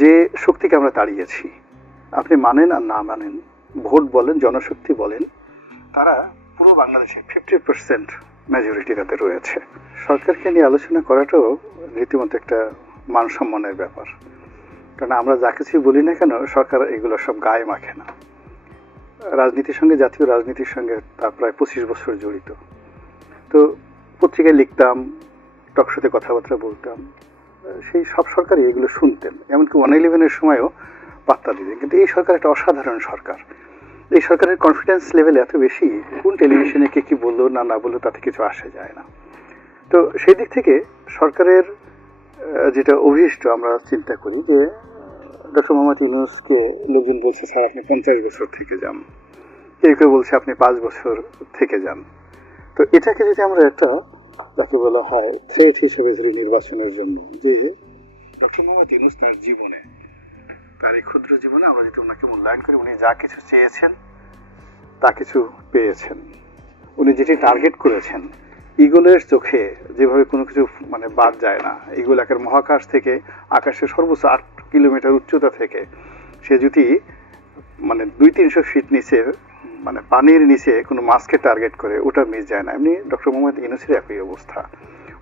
যে শক্তিকে আমরা তাড়িয়েছি, আপনি মানেন আর না মানেন, ভোট বলেন, জনশক্তি বলেন, তারা পুরো বাংলাদেশে ফিফটি পার্সেন্ট মেজরিটি তাদের রয়েছে। সরকারকে নিয়ে আলোচনা করাটাও রীতিমতো একটা মান সম্মানের ব্যাপার। কারণ আমরা যা কিছুই বলি না কেন, সরকার এগুলো সব গায়ে মাখে না। রাজনীতির সঙ্গে, জাতীয় রাজনীতির সঙ্গে তার প্রায় পঁচিশ বছর জড়িত। তো পত্রিকায় লিখতাম টকশোতে কথাবার্তা বলতাম সেই সব সরকারই এগুলো শুনতেন। এমনকি ওয়ান ইলেভেনের সময়ও পাত্তা দিতেন। কিন্তু এই সরকার একটা অসাধারণ সরকার। এই সরকারের কনফিডেন্স লেভেল এত বেশি, কোন টেলিভিশনে কে কি বলল, না না বলল, তাতে কিছু আসে যায় না। তো সেই দিক থেকে সরকারের যেটা অভিষ্ট আমরা চিন্তা করি যে ডক্টর মোহাম্মদ ইউনুসকে লোকজন বলছে, স্যার, আপনি পঞ্চাশ বছর থেকে যান। কেউ কেউ বলছে, আপনি পাঁচ বছর থেকে যান। তো এটাকে যদি আমরা একটা যাকে বলা হয় থ্রেট হিসেবে ধরি নির্বাচনের জন্য, যে ডক্টর মোহাম্মদ ইউনুস তার জীবনে, তার এই ক্ষুদ্র জীবনে আমরা যদি ওনাকে মূল্যায়ন করি, উনি যা কিছু চেয়েছেন, তা কিছু পেয়েছেন। উনি যেটি টার্গেট করেছেন ইগলের চোখে যেভাবে কোনো কিছু মানে বাদ যায় না। ইগল একের মহাকাশ থেকে, আকাশের সর্বোচ্চ আট কিলোমিটার উচ্চতা থেকে, সে যদি মানে দুই তিনশো ফিট নিচে মানে পানির নিচে কোনো মাছকে টার্গেট করে, ওটা মিস যায় না। এমনি ডক্টর মোহাম্মদ ইউনুসের একই অবস্থা।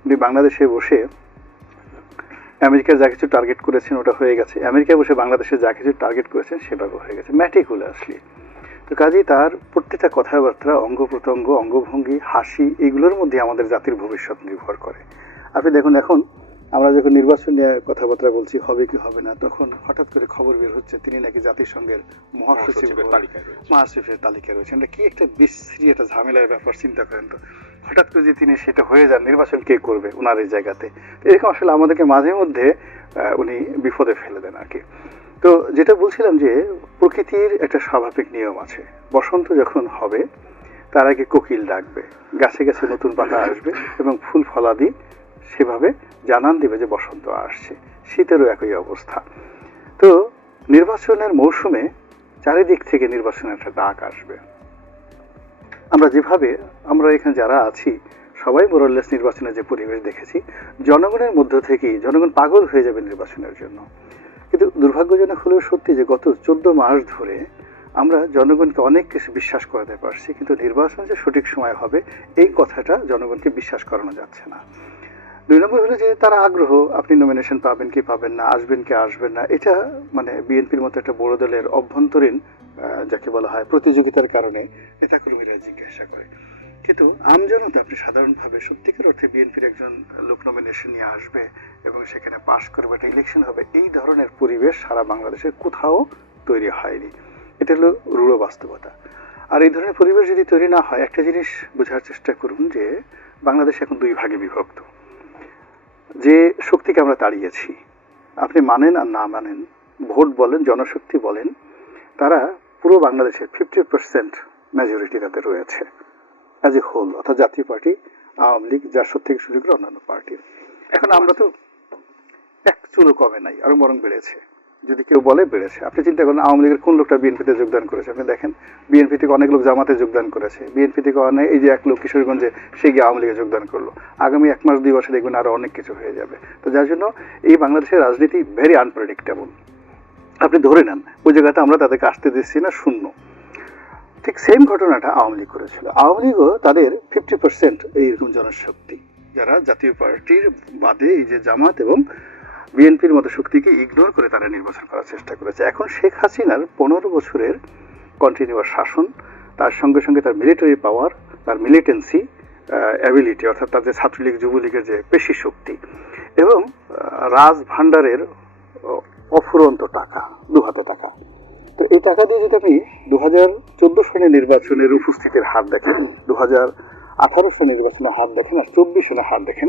উনি বাংলাদেশে বসে আমেরিকার যা কিছু টার্গেট করেছেন, ওটা হয়ে গেছে। আমেরিকায় বসে বাংলাদেশে যা কিছু টার্গেট করেছেন, সেভাবে হয়ে গেছে। ম্যাটিকুলাসলি তো কাজেই তার প্রত্যেকটা কথাবার্তা, অঙ্গ প্রত্যঙ্গ, অঙ্গভঙ্গি, হাসি, এগুলোর মধ্যে আমাদের জাতির ভবিষ্যৎ নির্ভর করে। আপনি দেখুন, এখন আমরা যখন নির্বাচন নিয়ে কথাবার্তা বলছি হবে কি হবে না তখন হঠাৎ করে খবর বের হচ্ছে তিনি নাকি জাতিসংঘের মহাসচিব সচিবের হন। তালিকায় রয়েছে। মহাসচিবের তালিকায় রয়েছেন এটা কি একটা বিশ্রী একটা ঝামেলার ব্যাপার চিন্তা করেন তো। হঠাৎ করে যদি তিনি সেটা হয়ে যান নির্বাচন কে করবে ওনার এই জায়গাতে? এরকম আসলে আমাদেরকে মাঝে মধ্যে উনি বিপদে ফেলে দেন আর কি তো যেটা বলছিলাম যে প্রকৃতির একটা স্বাভাবিক নিয়ম আছে। বসন্ত যখন হবে তার আগে কোকিল ডাকবে গাছে গাছে নতুন পাতা আসবে এবং ফুল ফলাদি সেভাবে জানান দিবে যে বসন্ত আসছে। শীতেরও একই অবস্থা। তো নির্বাচনের মৌসুমে চারিদিক থেকে নির্বাচনের একটা ডাক আসবে। আমরা যেভাবে, আমরা এখানে যারা আছি, সবাই মোরাল্লেস নির্বাচনের যে পরিবেশ দেখেছি, জনগণের মধ্য থেকেই, জনগণ পাগল হয়ে যাবে নির্বাচনের জন্য। কিন্তু দুর্ভাগ্যজনক হলেও সত্যি যে গত চোদ্দ মাস ধরে আমরা জনগণকে অনেক কিছু বিশ্বাস করাতে পারছি, কিন্তু নির্বাচন যে সঠিক সময় হবে, এই কথাটা জনগণকে বিশ্বাস করানো যাচ্ছে না। দুই নম্বর হলো যে তারা আগ্রহ, আপনি নমিনেশন পাবেন কি পাবেন না, আসবেন কি আসবেন না, এটা মানে বিএনপির মতো একটা বড় দলের অভ্যন্তরীণ যাকে বলা হয় প্রতিযোগিতার কারণে নেতাকর্মীরা জিজ্ঞাসা করে। কিন্তু আমজনতা আপনি সাধারণভাবে সত্যিকার অর্থে বিএনপির একজন লোক নমিনেশন নিয়ে আসবে এবং সেখানে পাশ করবে একটা ইলেকশন হবে, এই ধরনের পরিবেশ সারা বাংলাদেশে কোথাও তৈরি হয়নি। এটা হলো রূঢ় বাস্তবতা। আর এই ধরনের পরিবেশ যদি তৈরি না হয়, একটা জিনিস বোঝার চেষ্টা করুন যে বাংলাদেশ এখন দুই ভাগে বিভক্ত। যে শক্তিকে আমরা তাড়িয়েছি, আপনি মানেন আর না মানেন, ভোট বলেন, জনশক্তি বলেন, তারা পুরো বাংলাদেশের ফিফটি পার্সেন্ট মেজরিটি তাদের রয়েছে অ্যাজ এ হোল অর্থাৎ জাতীয় পার্টি, আওয়ামী লীগ জাসদ থেকে শুরু করে অন্যান্য পার্টি। এখন আমরা তো এক চুলো কমে নাই, আরও বরং বেড়েছে। যদি কেউ বলে বেড়েছে, আপনি চিন্তা করেন, আওয়ামী লীগের কোন লোকটা বিএনপিতে যোগদান করেছে? আপনি দেখেন, বিএনপি থেকে অনেক লোক জামাতে যোগদান করেছে। বিএনপি থেকে অনেক এই যে এক লোক কিশোরগঞ্জে, সে গিয়ে আওয়ামী লীগে যোগদান করল। আগামী এক মাস, দুই বছর দেখবেন আরও অনেক কিছু হয়ে যাবে। তো যার জন্য এই বাংলাদেশের রাজনীতি ভেরি আনপ্রেডিক্টেবল আপনি ধরে নেন, ওই জায়গাতে আমরা তাদেরকে আসতে দিচ্ছি না, শূন্য। ঠিক সেম ঘটনাটা আওয়ামী লীগ করেছিল। আওয়ামী লীগও তাদের ফিফটি পার্সেন্ট এইরকম জনশক্তি। যারা জাতীয় পার্টির বাদে এই যে জামাত এবং বিএনপির মতো শক্তিকে ইগনোর করে তারা নির্বাচন করার চেষ্টা করেছে। এখন শেখ হাসিনার পনেরো বছরের কন্টিনিউয়াস শাসন, তার সঙ্গে সঙ্গে তার মিলিটারি পাওয়ার তার মিলিটেন্সি অ্যাবিলিটি অর্থাৎ তার যে ছাত্রলীগ, যুবলীগের যে পেশি শক্তি এবং রাজ ভাণ্ডারের অফুরন্ত টাকা, দু হাতে টাকা। তো এই টাকা দিয়ে যদি আপনি দু হাজার চোদ্দ সনের নির্বাচনের উপস্থিতির হার দেখেন দু হাজার আঠারো সনের নির্বাচনের হার দেখেন আর চব্বিশ সনের হার দেখেন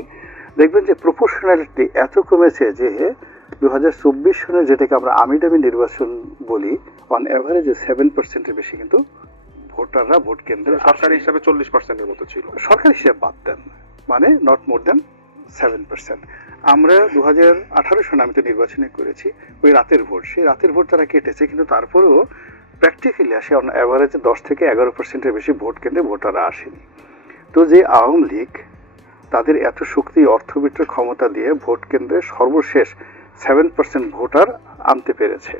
দেখবেন যে প্রপোর্শনালিটি এত কমেছে যে দু হাজার চব্বিশ সনের যেটাকে আমরা আমিডামি নির্বাচন বলি অন অ্যাভারেজে সেভেন পার্সেন্টের বেশি কিন্তু ভোটাররা ভোট কেন্দ্রে সরকারি হিসাবে চল্লিশ পার্সেন্টের মতো ছিল। সরকারি হিসেবে বাদ দেন মানে not more than seven percent আমরা দু হাজার আঠারো সনে আমি তো নির্বাচনে করেছি ওই রাতের ভোট সেই রাতের ভোট তারা কেটেছে কিন্তু তারপরেও প্র্যাকটিক্যালি আসে অন অ্যাভারেজে দশ থেকে এগারো পার্সেন্টের বেশি ভোট কেন্দ্রে ভোটাররা আসেনি। তো যে আওয়ামী লীগ তাদের এত শক্তি অর্থবিত্ত ক্ষমতা দিয়ে ভোট কেন্দ্রে সর্বশেষ সেভেন পার্সেন্ট ভোটার আনতে পেরেছে।